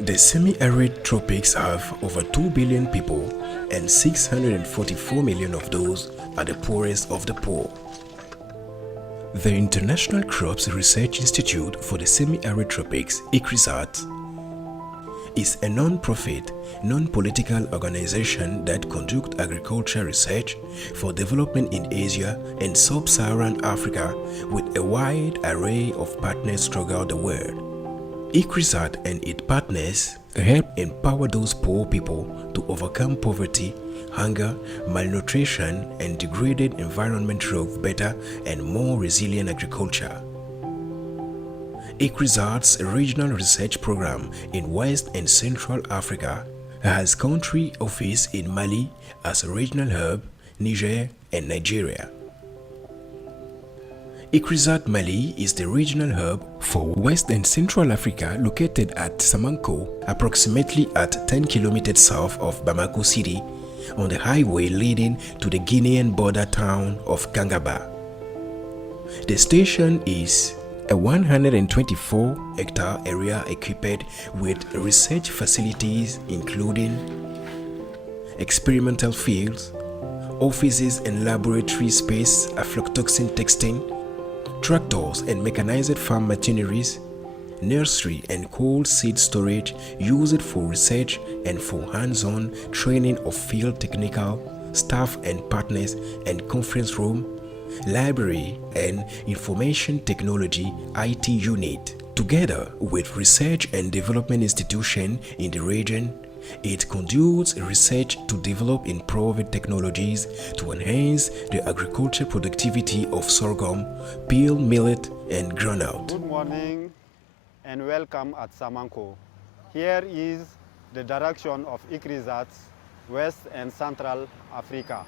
The semi-arid tropics have over 2 billion people, and 644 million of those are the poorest of the poor. The International Crops Research Institute for the Semi-Arid Tropics, Icrisat, is a non-profit, non-political organization that conducts agricultural research for development in Asia and Sub-Saharan Africa with a wide array of partners throughout the world. Icrisat and its partners help empower those poor people to overcome poverty, hunger, malnutrition, and degraded environment through better and more resilient agriculture. Icrisat's regional research program in West and Central Africa has country office in Mali as a regional hub, Niger, and Nigeria. Icrisat Mali is the regional hub for West and Central Africa, located at Samanko, approximately at 10 kilometers south of Bamako City, on the highway leading to the Guinean border town of Kangaba. The station is a 124-hectare area equipped with research facilities including experimental fields, offices and laboratory space, aflatoxin testing, tractors and mechanized farm machineries, nursery and cold seed storage used for research and for hands-on training of field technical staff and partners, and conference room, library and information technology IT unit. Together with research and development institution in the region, it conducts research to develop improved technologies to enhance the agricultural productivity of sorghum, peel millet, and groundnut. Good morning and welcome at Samanko. Here is the direction of Icrisat, West and Central Africa.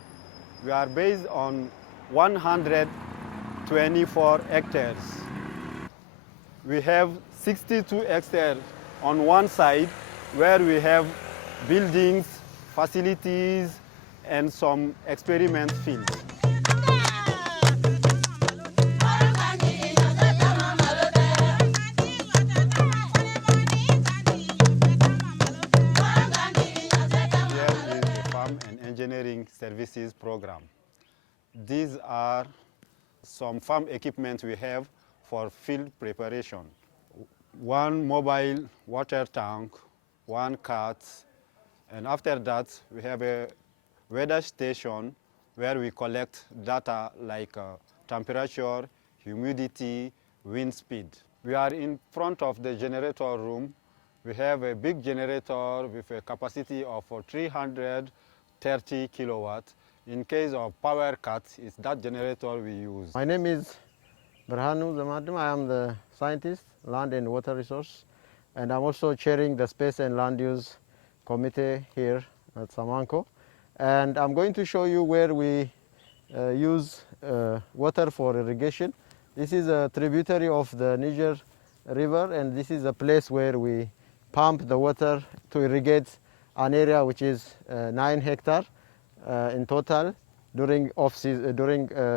We are based on 124 hectares. We have 62 hectares on one side where we have buildings, facilities, and some experiment fields. Here is the Farm and Engineering Services Program. These are some farm equipment we have for field preparation. One mobile water tank, one cart, and after that we have a weather station where we collect data like temperature, humidity, wind speed. We are in front of the generator room. We have a big generator with a capacity of 330 kilowatts. In case of power cuts, it's that generator we use. My name is Berhanu Zamadim. I am the scientist, land and water resource, and I'm also chairing the Space and Land Use Committee here at Samanko. And I'm going to show you where we use water for irrigation. This is a tributary of the Niger River, and this is a place where we pump the water to irrigate an area which is 9 hectares in total during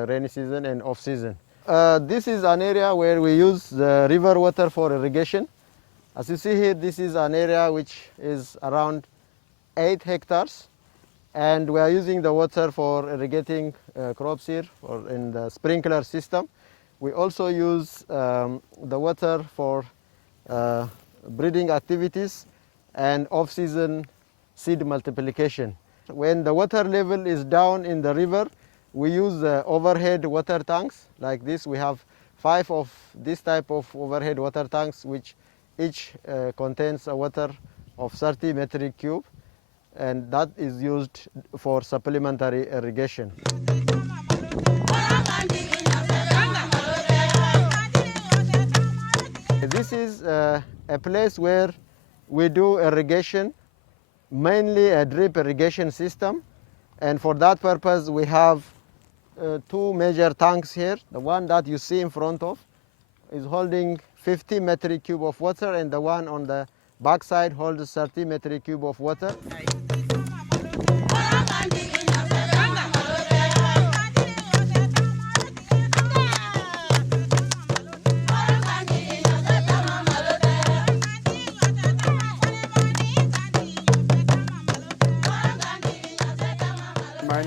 rainy season and off season. This is an area where we use the river water for irrigation. As you see here, this is an area which is around 8 hectares, and we are using the water for irrigating crops here or in the sprinkler system. We also use the water for breeding activities and off-season seed multiplication. When the water level is down in the river, we use overhead water tanks like this. We have 5 of this type of overhead water tanks, which each contains a water of 30 metric cube, and that is used for supplementary irrigation. This is a place where we do irrigation, mainly a drip irrigation system, and for that purpose we have 2 major tanks here. The one that you see in front of is holding 50 metric cube of water, and the one on the back side holds 30 metric cube of water.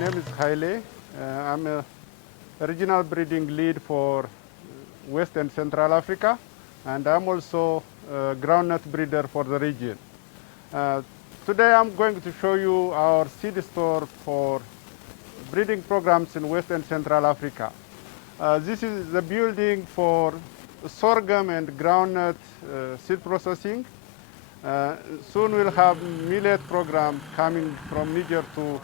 name is Haile. I'm a regional breeding lead for West and Central Africa, and I'm also a groundnut breeder for the region. Today I'm going to show you our seed store for breeding programs in West and Central Africa. This is the building for sorghum and groundnut seed processing. Soon we'll have millet program coming from Niger to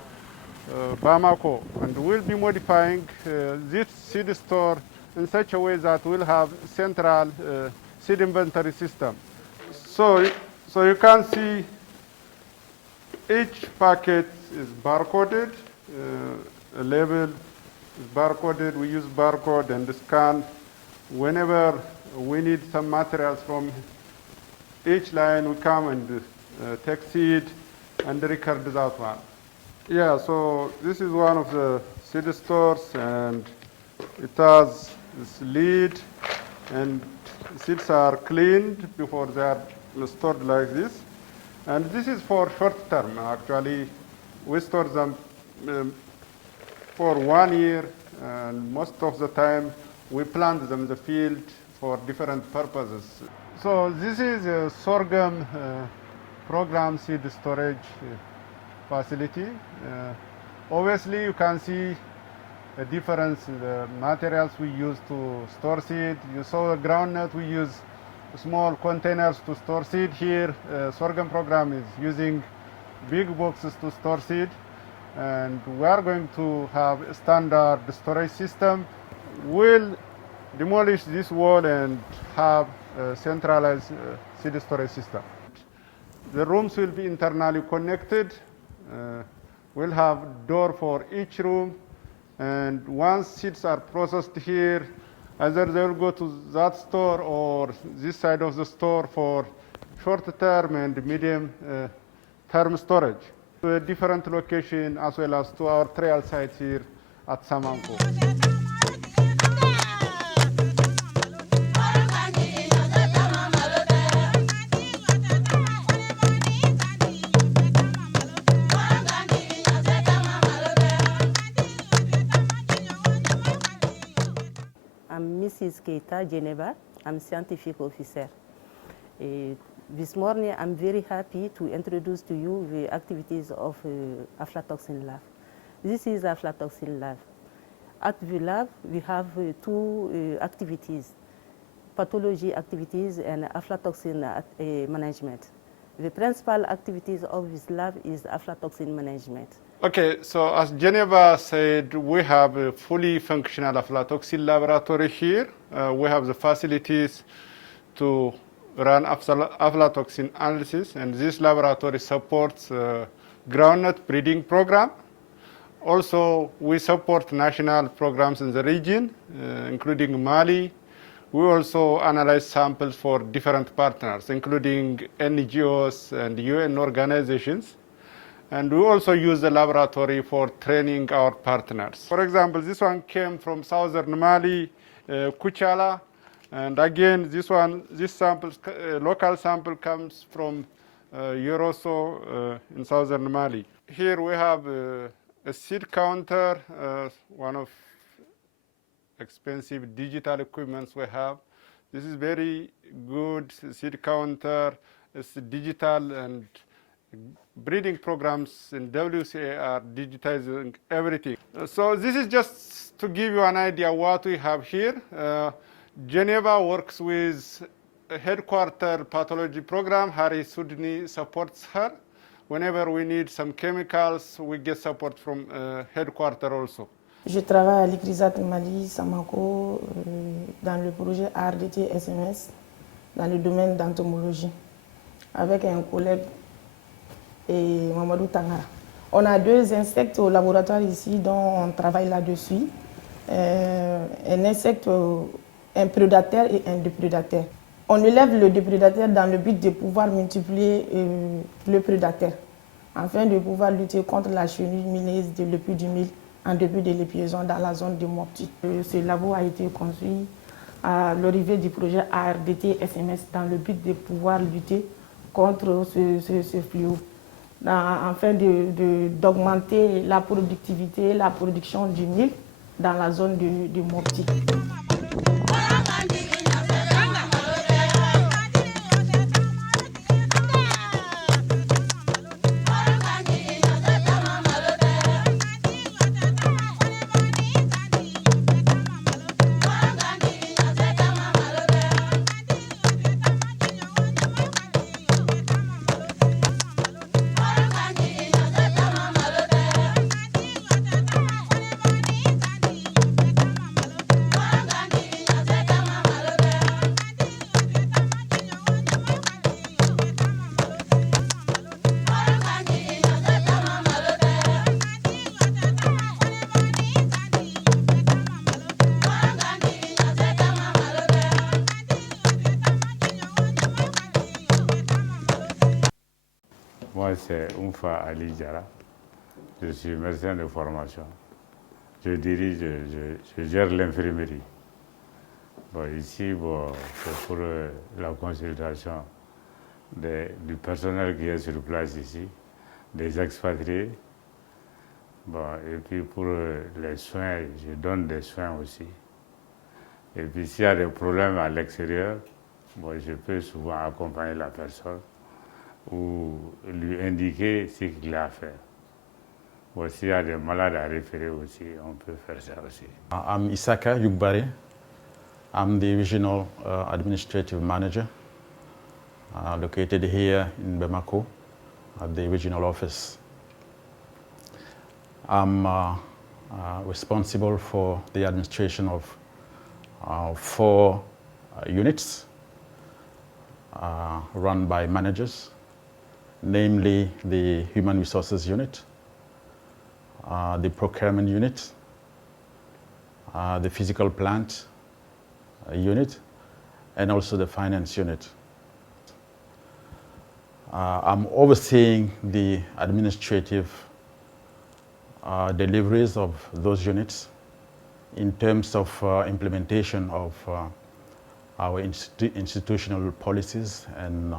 Bamako, and we'll be modifying this seed store in such a way that we'll have central seed inventory system. So you can see each packet is barcoded, a label is barcoded. We use barcode and scan whenever we need some materials from each line. We come and take seed and record that one. Yeah, so this is one of the seed stores, and it has this lid, and seeds are cleaned before they are stored like this. And this is for short term. Actually, we store them for 1 year, and most of the time we plant them in the field for different purposes. So this is a sorghum program seed storage facility. Obviously, you can see a difference in the materials we use to store seed. You saw the groundnut, we use small containers to store seed. Here, sorghum program is using big boxes to store seed. And we are going to have a standard storage system. We'll demolish this wall and have a centralized seed storage system. The rooms will be internally connected. We'll have door for each room, and once seeds are processed here, either they will go to that store or this side of the store for short-term and medium-term storage. To a different location, as well as to our trial site here at Samanko. I'm Mrs. Keita Geneva. I'm scientific officer. This morning, I'm very happy to introduce to you the activities of aflatoxin lab. This is aflatoxin lab. At the lab, we have two activities: pathology activities and aflatoxin management. The principal activities of this lab is aflatoxin management. Okay, so as Geneva said, we have a fully functional aflatoxin laboratory here. We have the facilities to run aflatoxin analysis, and this laboratory supports groundnut breeding program. Also, we support national programs in the region, including Mali. We also analyze samples for different partners, including NGOs and UN organizations. And we also use the laboratory for training our partners. For example, this one came from southern Mali, Kuchala. And again, this local sample comes from Yoroso in southern Mali. Here we have a seed counter, one of expensive digital equipments we have. This is very good seed counter. It's digital, and breeding programs in WCA are digitizing everything. So this is just to give you an idea what we have here. Geneva works with a headquarter pathology program. Harry Sudni supports her. Whenever we need some chemicals, we get support from headquarter also. Je travaille à l'Icrisat Mali, Samanko, dans le projet RDT SMS, dans le domaine d'entomologie, avec un collègue et Mamadou Tangara. On a deux insectes au laboratoire ici dont on travaille là-dessus. Un insecte, un prédateur et un déprédateur. On élève le déprédateur dans le but de pouvoir multiplier le prédateur, afin de pouvoir lutter contre la chenille mineuse de l'épi du mil en début de l'épiaison dans la zone de Mopti. Ce labo a été construit à l'arrivée du projet ARDT SMS dans le but de pouvoir lutter contre ce fléau. afin d'augmenter la productivité, la production du mil dans la zone du Mopti. Moi, c'est Oumfa Ali Diara. Je suis médecin de formation. Je dirige, je gère l'infirmerie. Bon, ici, c'est pour la consultation du personnel qui est sur place ici, des expatriés. Bon, et puis pour les soins, je donne des soins aussi. Et puis s'il y a des problèmes à l'extérieur, bon, je peux souvent accompagner la personne ou lui indiquer ce qu'il a à faire. Bon, s'il y a des malades à référer aussi, on peut faire ça aussi. I'm Isaka Yugbare. I'm the Regional Administrative Manager located here in Bamako at the regional office. I'm responsible for the administration of 4 units run by managers, namely the Human Resources Unit, the Procurement Unit, the Physical Plant Unit, and also the Finance Unit. I'm overseeing the administrative deliveries of those units in terms of implementation of our institutional policies and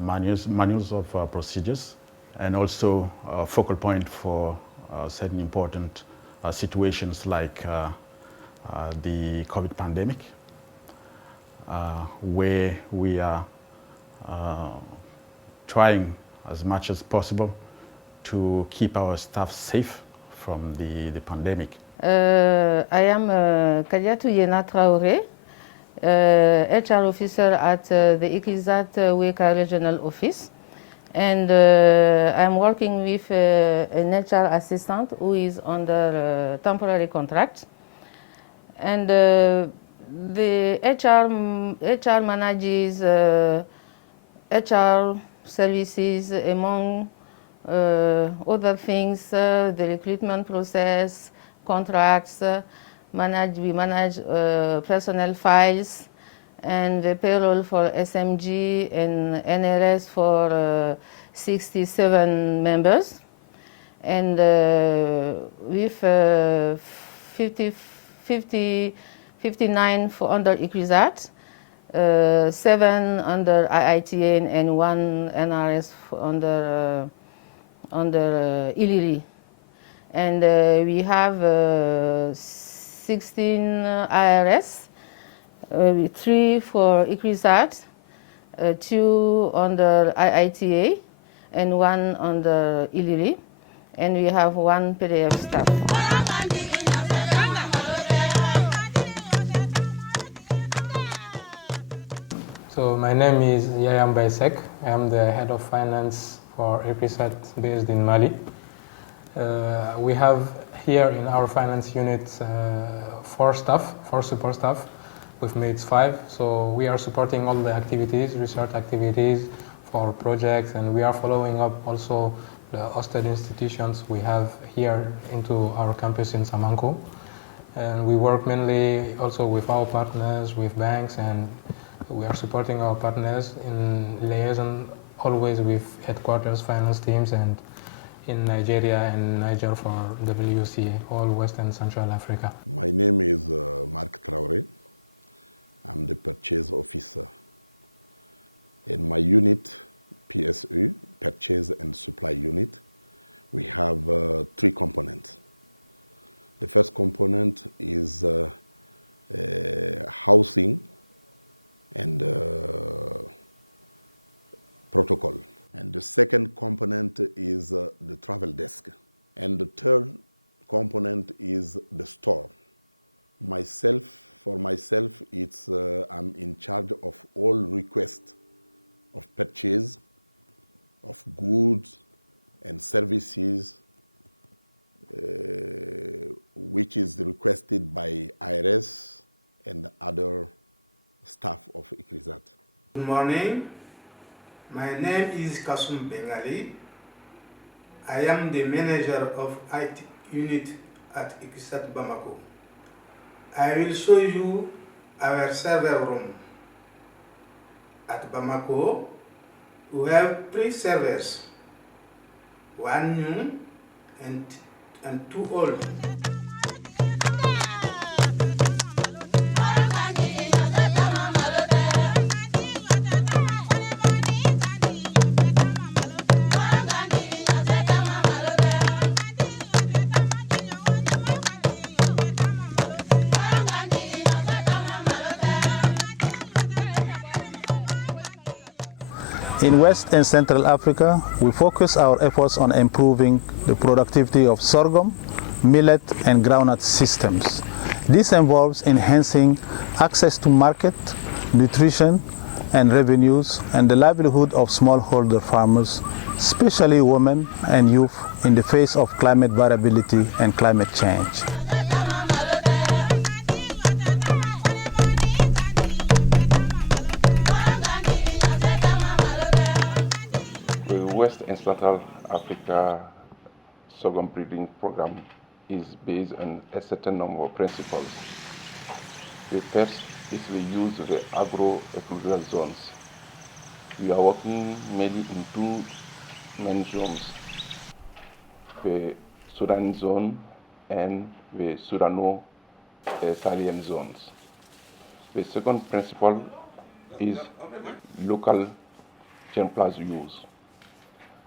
manuals of procedures, and also a focal point for certain important situations like the COVID pandemic, where we are trying as much as possible to keep our staff safe from the pandemic. I am Kadiatou Yena Traoré, HR officer at the Icrisat Weka Regional Office. And I'm working with an HR assistant who is under temporary contract. And the HR manages HR services, among other things, the recruitment process, contracts, we manage personnel files, and the payroll for SMG and NRS for 67 members. And with 59 for under Icrisat, 7 under IITA, and 1 NRS under Iliri. And we have 16 IRS, 3 for Icrisat, 2 under IITA, and 1 under Iliri. And we have 1 PDF staff. So my name is Yayam Baisek. I am the head of finance for Icrisat based in Mali. We have here in our finance unit 4 support staff with mates 5. So we are supporting all the activities, research activities for projects, and we are following up also the hosted institutions we have here into our campus in Samanko. And we work mainly also with our partners, with banks, and we are supporting our partners in liaison always with headquarters finance teams and in Nigeria and Niger for WCA, all West and Central Africa. My name is Mark Traoré. I'm the purchase officer. And my unit PSU, Purchase and Supply Unit, we have 3 components. The first component is housing and protocol. And the second component is the travel desk. And the third component is the store. For myself, it's I'm in charge of all requests of purchase of goods and services which is requested by IRS and other staff of Icrisat. Good morning. My name is Kasum Bengali. I am the manager of IT unit at Icrisat Bamako. I will show you our server room. At Bamako, we have 3 servers, 1 new and 2 old. In West and Central Africa, we focus our efforts on improving the productivity of sorghum, millet, and groundnut systems. This involves enhancing access to market, nutrition, and revenues, and the livelihood of smallholder farmers, especially women and youth, in the face of climate variability and climate change. West and Central Africa sorghum breeding program is based on a certain number of principles. The first is we use the agro-ecological zones. We are working mainly in 2 main zones, the Sudan zone and the Sudano-Sahelian zones. The second principle is local germplasm use.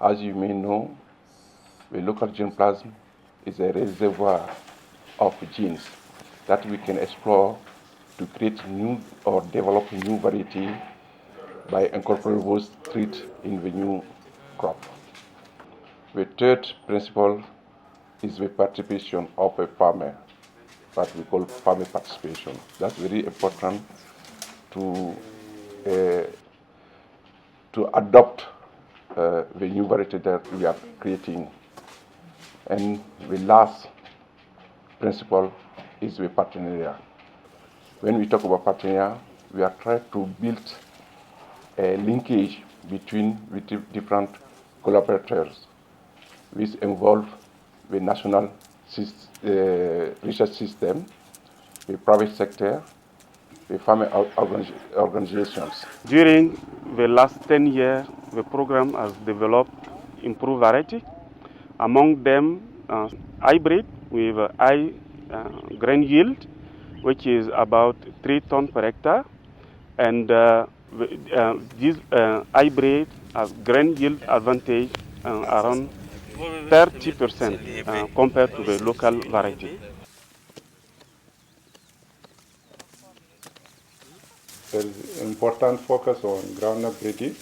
As you may know, the local germplasm is a reservoir of genes that we can explore to create new or develop new variety by incorporating those traits in the new crop. The third principle is the participation of a farmer, that we call farmer participation. That's very important to adopt the new variety that we are creating. And the last principle is the partenariat. When we talk about partenariat, we are trying to build a linkage between different collaborators, which involve the national research system, the private sector, the farmer organizations. During the last 10 years, the program has developed improved variety. Among them, hybrid with high grain yield, which is about 3 tons per hectare, and this hybrid has grain yield advantage around 30% compared to the local variety. There is important focus on groundnut breeding.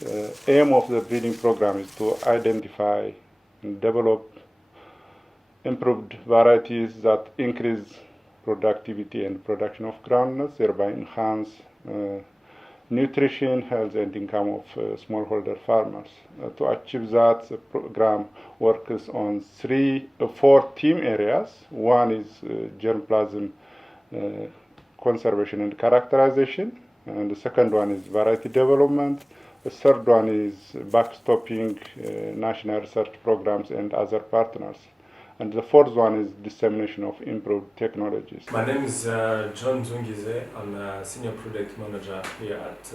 The aim of the breeding program is to identify and develop improved varieties that increase productivity and production of groundnuts, thereby enhance nutrition, health, and income of smallholder farmers. To achieve that, the program works on 4 theme areas. One is germplasm conservation and characterization, and the second one is variety development. The third one is backstopping national research programs and other partners. And the fourth one is dissemination of improved technologies. My name is John Zungize. I'm a senior product manager here at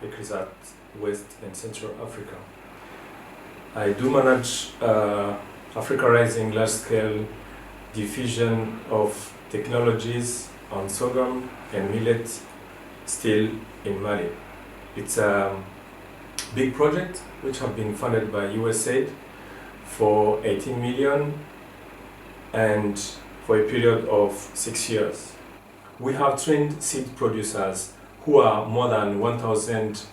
Icrisat West and Central Africa. I do manage Africa Rising large-scale diffusion of technologies on sorghum and millet still in Mali. It's a big projects which have been funded by USAID for 18 million and for a period of 6 years. We have trained seed producers who are more than 1,000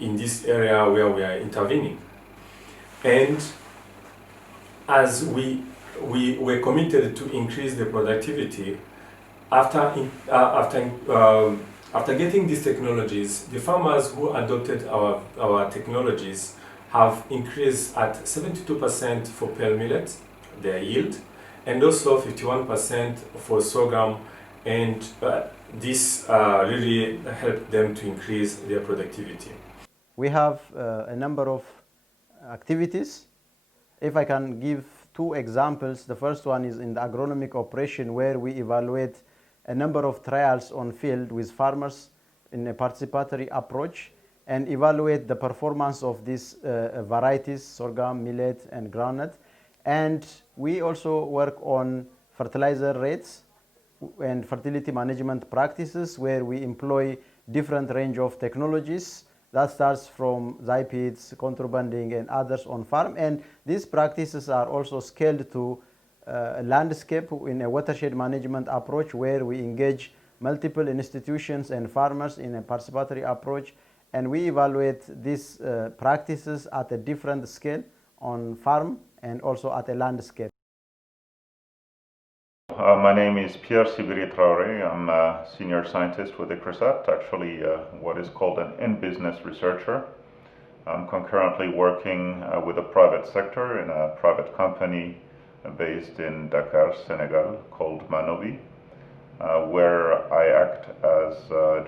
in this area where we are intervening. And as we were committed to increase the productivity, after getting these technologies, the farmers who adopted our technologies have increased at 72% for pearl millet, their yield, and also 51% for sorghum, and this really helped them to increase their productivity. We have a number of activities. If I can give 2 examples, the first one is in the agronomic operation, where we evaluate a number of trials on field with farmers in a participatory approach and evaluate the performance of these varieties, sorghum, millet, and groundnut. And we also work on fertilizer rates and fertility management practices, where we employ different range of technologies that starts from Zypids, contrabanding, and others on farm. And these practices are also scaled to a landscape in a watershed management approach, where we engage multiple institutions and farmers in a participatory approach, and we evaluate these practices at a different scale on farm and also at a land scale. My name is Pierre Sibiri Traoré. I'm a senior scientist with Icrisat, actually what is called an in-business researcher. I'm concurrently working with the private sector in a private company based in Dakar, Senegal, called Manobi, where I act as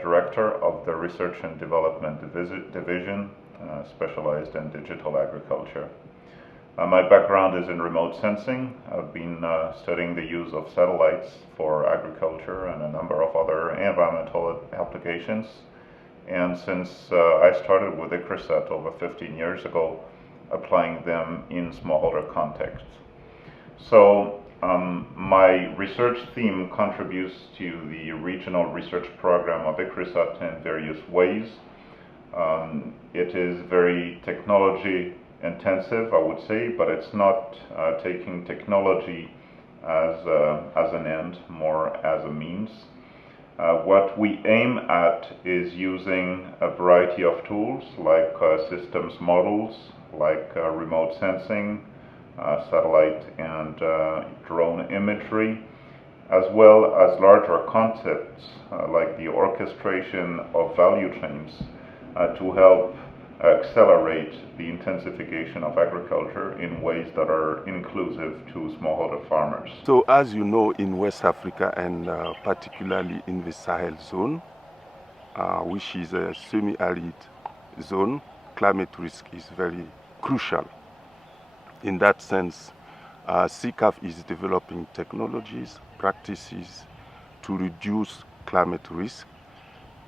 director of the Research and Development Division, specialized in digital agriculture. My background is in remote sensing. I've been studying the use of satellites for agriculture and a number of other environmental applications. And since I started with Icrisat over 15 years ago, applying them in smallholder contexts. So my research theme contributes to the regional research program of Icrisat in various ways. It is very technology intensive, I would say, but it's not taking technology as an end, more as a means. What we aim at is using a variety of tools like systems models, like remote sensing, satellite and drone imagery, as well as larger concepts like the orchestration of value chains to help accelerate the intensification of agriculture in ways that are inclusive to smallholder farmers. So as you know, in West Africa and particularly in the Sahel zone, which is a semi-arid zone, climate risk is very crucial. In that sense, CCAF is developing technologies, practices to reduce climate risk,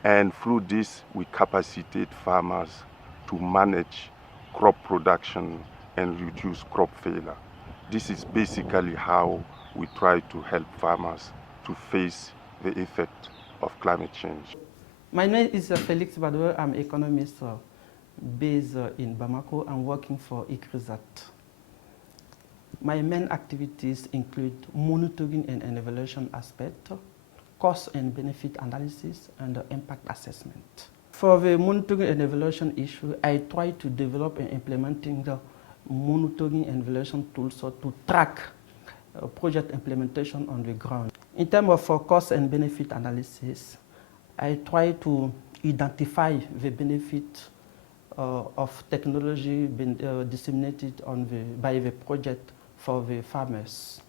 and through this we capacitate farmers to manage crop production and reduce crop failure. This is basically how we try to help farmers to face the effect of climate change. My name is Felix Badoué. I'm an economist based in Bamako. I'm working for Icrisat. My main activities include monitoring and evaluation aspect, cost and benefit analysis, and impact assessment. For the monitoring and evaluation issue, I try to develop and implementing the monitoring and evaluation tools to track project implementation on the ground. In terms of cost and benefit analysis, I try to identify the benefit of technology being disseminated by the project for the farmers.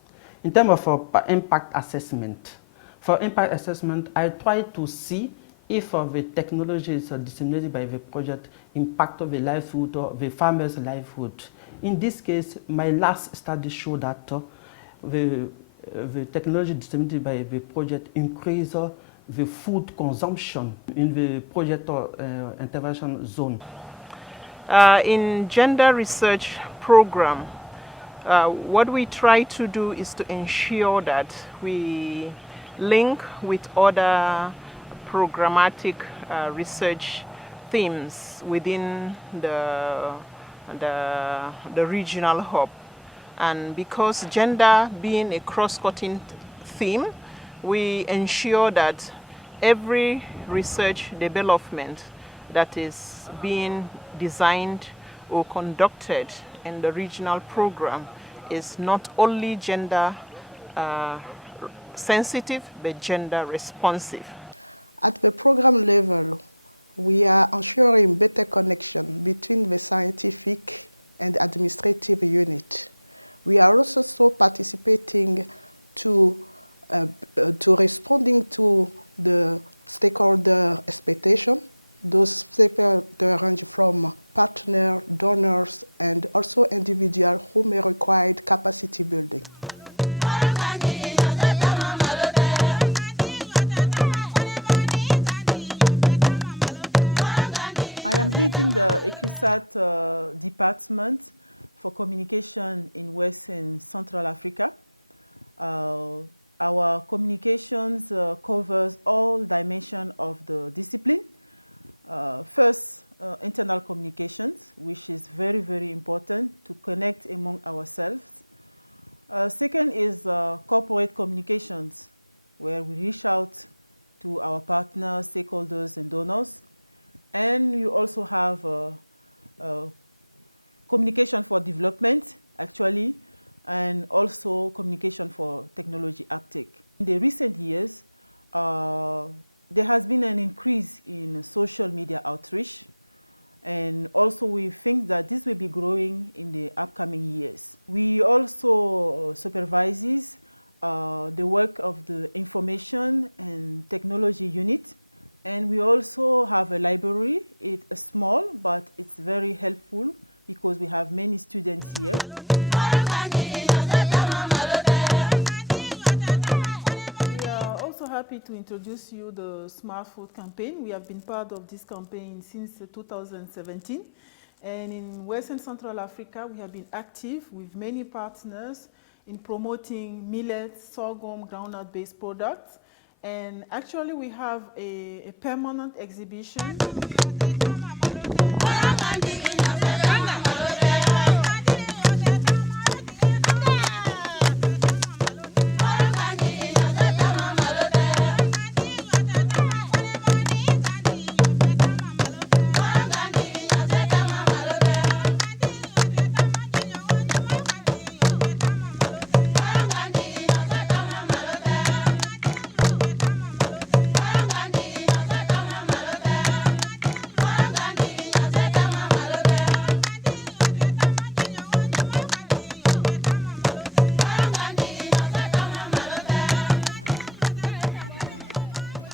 In terms of impact assessment, for impact assessment, I try to see if the technology is disseminated by the project impact of the livelihood or the farmer's livelihood. In this case, my last study showed that the technology disseminated by the project increased the food consumption in the project intervention zone. In gender research program, what we try to do is to ensure that we link with other programmatic research themes within the regional hub. And because gender being a cross-cutting theme, we ensure that every research development that is being designed or conducted in the regional program is not only gender sensitive, but gender responsive. At the program level, we are ensuring better connection between the scientific and administrative unit. We are also participating to responding to the stakeholder expectation. Those stakeholders range from partners, donors, and also individuals who may require capacity building. I am heading the Icrisat department for communication in West and Central Africa. Our communications covers all dimensions of the discipline. First, internal communications, which is very, very important to connect among ourselves. Second is corporate communications, where we reach out to our partners, stakeholders, and donors. And you also have communication for development, actually, and also communication for technology uptake. In the recent years, there has been an increase in social media outreach, and also we think that this will be growing in the upcoming years. We also supervise the work of the information and technology unit, and we also have a library. It's small, but it's very helpful because we have many students here. We are also happy to introduce you the Smart Food campaign. We have been part of this campaign since 2017. And in West and Central Africa, we have been active with many partners in promoting millet, sorghum, groundnut-based products. And actually, we have a permanent exhibition.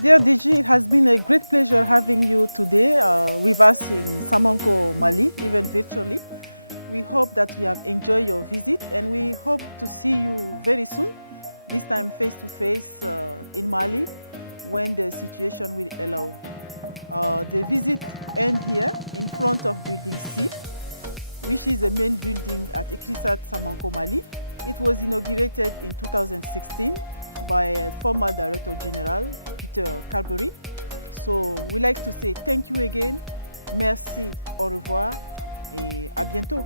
Dear DG, it has been a great pleasure having you today with us in Samanko, Mali, even virtually. We hope that you have enjoyed your visit, and we hope to see you very soon, this time face-to-face in Mali, when the situation will allow. The visit ends here in front of Building C, which is the main building at Icrisat Samanko, Mali. It was inaugurated in 2016 by former Director General Peter Carberry. So we like to say thank you again, merci, au revoir et à bientôt.